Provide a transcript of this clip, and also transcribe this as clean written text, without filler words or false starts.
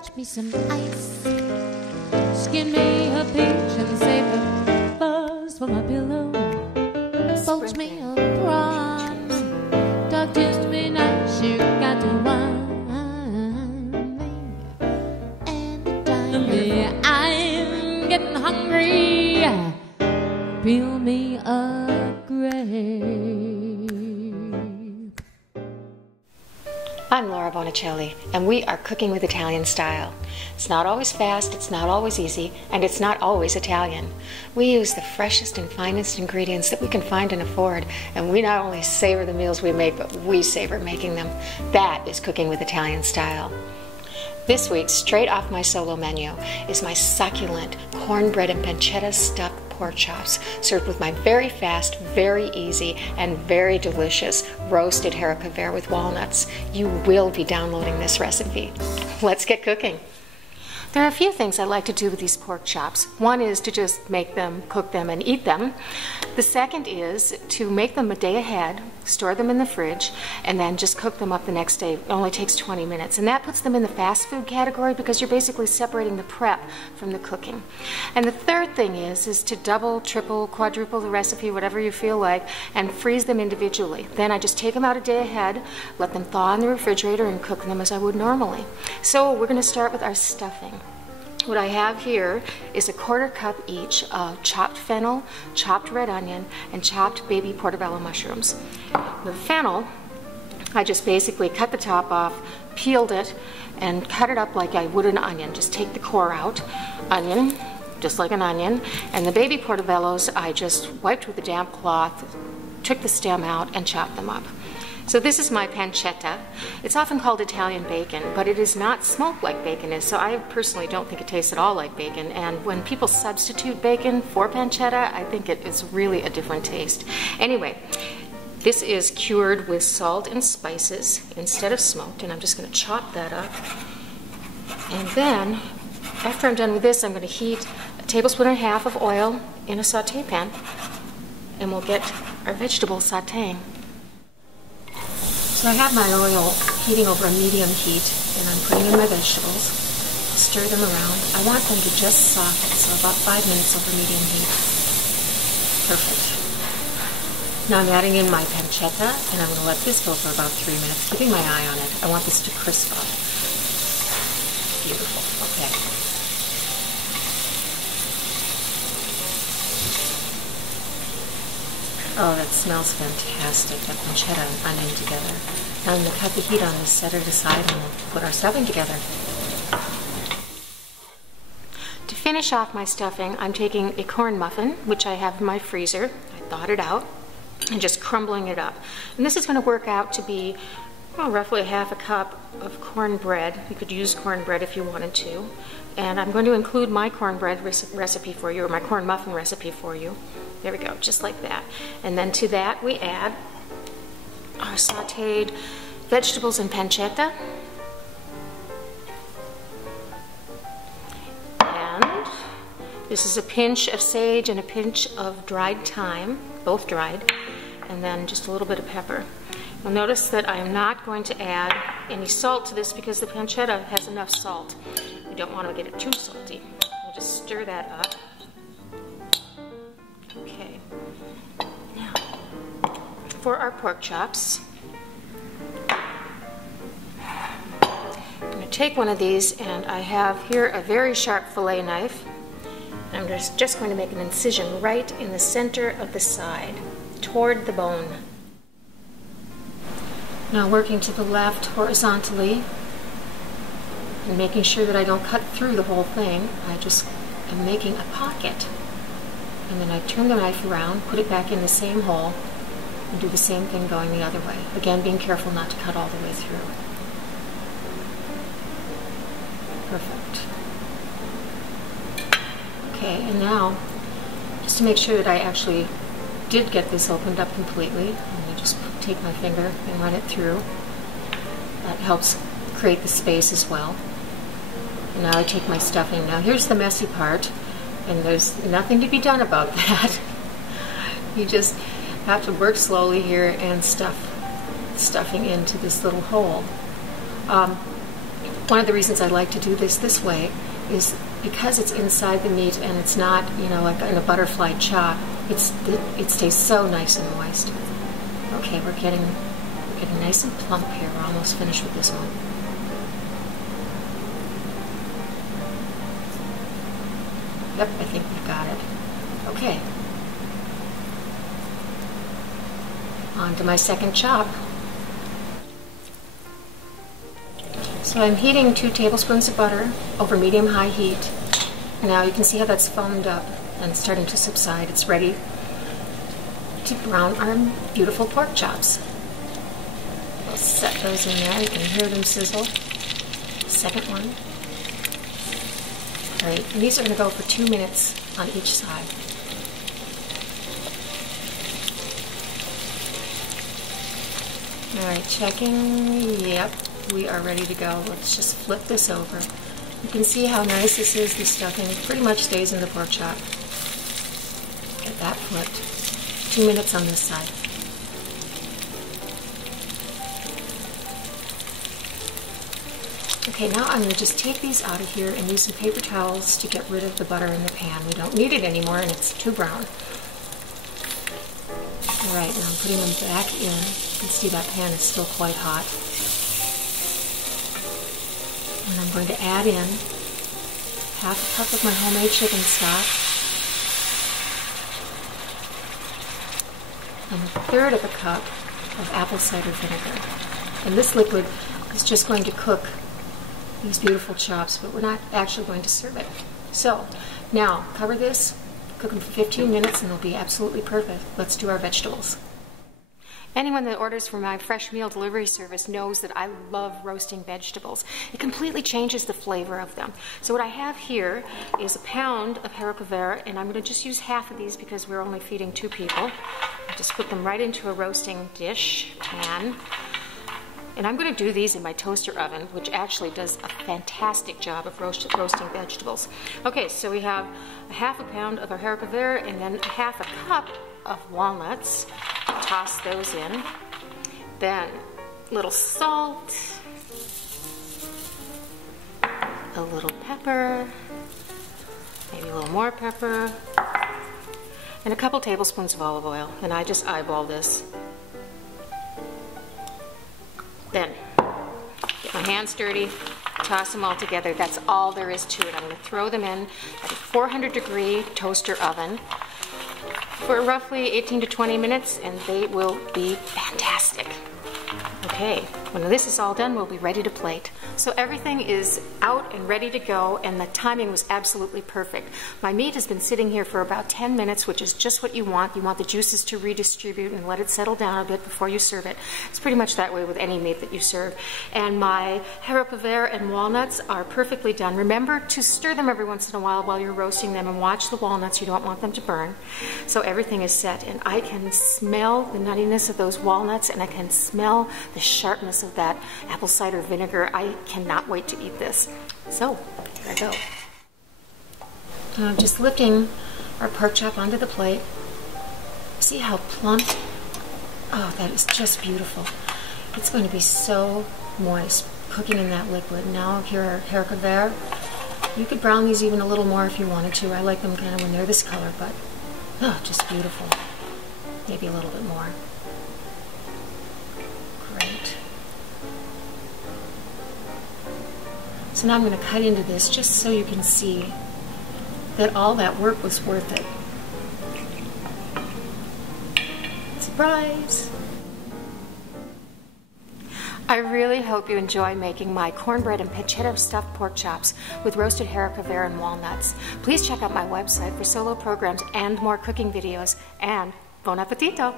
fetch me some ice. Skin me a peach and save the fuzz for my pillow. Poach me a prawns, talk to me nice, you got to wine me. Anytime I'm getting hungry, peel me a grape. I'm Laura Bonicelli, and we are cooking with Italian style. It's not always fast, it's not always easy, and it's not always Italian. We use the freshest and finest ingredients that we can find and afford, and we not only savor the meals we make, but we savor making them. That is cooking with Italian style. This week, straight off my solo menu, is my succulent cornbread and pancetta stuffed pork chops, served with my very fast, very easy, and very delicious roasted hericot with walnuts. You will be downloading this recipe. Let's get cooking. There are a few things I like to do with these pork chops. One is to just make them, cook them, and eat them. The second is to make them a day ahead, store them in the fridge, and then just cook them up the next day. It only takes 20 minutes. And that puts them in the fast food category because you're basically separating the prep from the cooking. And the third thing is to double, triple, quadruple the recipe, whatever you feel like, and freeze them individually. Then I just take them out a day ahead, let them thaw in the refrigerator, and cook them as I would normally. So we're going to start with our stuffing. What I have here is a 1/4 cup each of chopped fennel, chopped red onion, and chopped baby portobello mushrooms. The fennel, I just basically cut the top off, peeled it, and cut it up like I would an onion. Just take the core out. Onion, just like an onion. And the baby portobellos, I just wiped with a damp cloth, took the stem out, and chopped them up. So this is my pancetta. It's often called Italian bacon, but it is not smoked like bacon is, so I personally don't think it tastes at all like bacon. And when people substitute bacon for pancetta, I think it is really a different taste. Anyway, this is cured with salt and spices instead of smoked, and I'm just going to chop that up. And then, after I'm done with this, I'm going to heat a tablespoon and a half of oil in a saute pan, and we'll get our vegetables sauteing. So I have my oil heating over a medium heat, and I'm putting in my vegetables. Stir them around. I want them to just soften, so about 5 minutes over medium heat. Perfect. Now I'm adding in my pancetta, and I'm going to let this go for about 3 minutes, keeping my eye on it. I want this to crisp up. Beautiful. Okay. Oh, that smells fantastic, that pancetta and onion together. Now I'm going to cut the heat on this, set it aside, and we'll put our stuffing together. To finish off my stuffing, I'm taking a corn muffin, which I have in my freezer. I thawed it out, and just crumbling it up. And this is going to work out to be roughly 1/2 cup of cornbread. You could use cornbread if you wanted to. And I'm going to include my cornbread recipe for you, or my corn muffin recipe for you. There we go, just like that. And then to that we add our sauteed vegetables and pancetta. And this is a pinch of sage and a pinch of dried thyme, both dried, and then just a little bit of pepper. You'll notice that I am not going to add any salt to this because the pancetta has enough salt. We don't want to get it too salty. We'll just stir that up. Okay, now for our pork chops, I'm going to take one of these, and I have here a very sharp fillet knife. I'm just going to make an incision right in the center of the side, toward the bone. Now working to the left horizontally, and making sure that I don't cut through the whole thing, I just am making a pocket. And then I turn the knife around, put it back in the same hole, and do the same thing going the other way. Again, being careful not to cut all the way through. Perfect. Okay, and now, just to make sure that I actually did get this opened up completely, I just take my finger and run it through. That helps create the space as well. And now I take my stuffing. Now here's the messy part. And there's nothing to be done about that. You just have to work slowly here and stuffing into this little hole. One of the reasons I like to do this way is because it's inside the meat and it's not, you know, like in a butterfly chop. It stays so nice and moist. Okay, we're getting nice and plump here. We're almost finished with this one. Yep, I think we got it. Okay. On to my second chop. So I'm heating 2 tablespoons of butter over medium-high heat. Now you can see how that's foamed up and starting to subside. It's ready to brown our beautiful pork chops. We'll set those in there. You can hear them sizzle. Second one. All right, and these are going to go for 2 minutes on each side. All right, checking. Yep, we are ready to go. Let's just flip this over. You can see how nice this is. The stuffing pretty much stays in the pork chop. Get that flipped. 2 minutes on this side. Okay, now I'm going to just take these out of here and use some paper towels to get rid of the butter in the pan. We don't need it anymore and it's too brown. All right, now I'm putting them back in. You can see that pan is still quite hot. And I'm going to add in half a cup of my homemade chicken stock and 1/3 of a cup of apple cider vinegar. And this liquid is just going to cook these beautiful chops, but we're not actually going to serve it. So now cover this, cook them for 15 minutes, and they'll be absolutely perfect. Let's do our vegetables. Anyone that orders from my fresh meal delivery service knows that I love roasting vegetables. It completely changes the flavor of them. So what I have here is a pound of haricot vert, and I'm going to just use half of these because we're only feeding 2 people. I just put them right into a roasting dish pan. And I'm going to do these in my toaster oven, which actually does a fantastic job of roasting vegetables. Okay, so we have a half a pound of our haricot vert and then half a cup of walnuts. Toss those in. Then a little salt, a little pepper, maybe a little more pepper, and a couple tablespoons of olive oil. And I just eyeball this. Then get my hands dirty, toss them all together. That's all there is to it. I'm going to throw them in at a 400-degree toaster oven for roughly 18 to 20 minutes, and they will be fantastic. Okay, when this is all done, we'll be ready to plate. So everything is out and ready to go, and the timing was absolutely perfect. My meat has been sitting here for about 10 minutes, which is just what you want. You want the juices to redistribute and let it settle down a bit before you serve it. It's pretty much that way with any meat that you serve. And my haricot vert and walnuts are perfectly done. Remember to stir them every once in a while you're roasting them, and watch the walnuts. You don't want them to burn. So everything is set, and I can smell the nuttiness of those walnuts, and I can smell the sharpness of that apple cider vinegar. I cannot wait to eat this. So, here I go. I'm just lifting our pork chop onto the plate. See how plump? Oh, that is just beautiful. It's going to be so moist cooking in that liquid. Now here are haricot vert. You could brown these even a little more if you wanted to. I like them kind of when they're this color, but oh, just beautiful. Maybe a little bit more. Great. So now I'm going to cut into this just so you can see that all that work was worth it. Surprise! I really hope you enjoy making my cornbread and pancetta stuffed pork chops with roasted haricot vert and walnuts. Please check out my website for solo programs and more cooking videos. And bon appetito!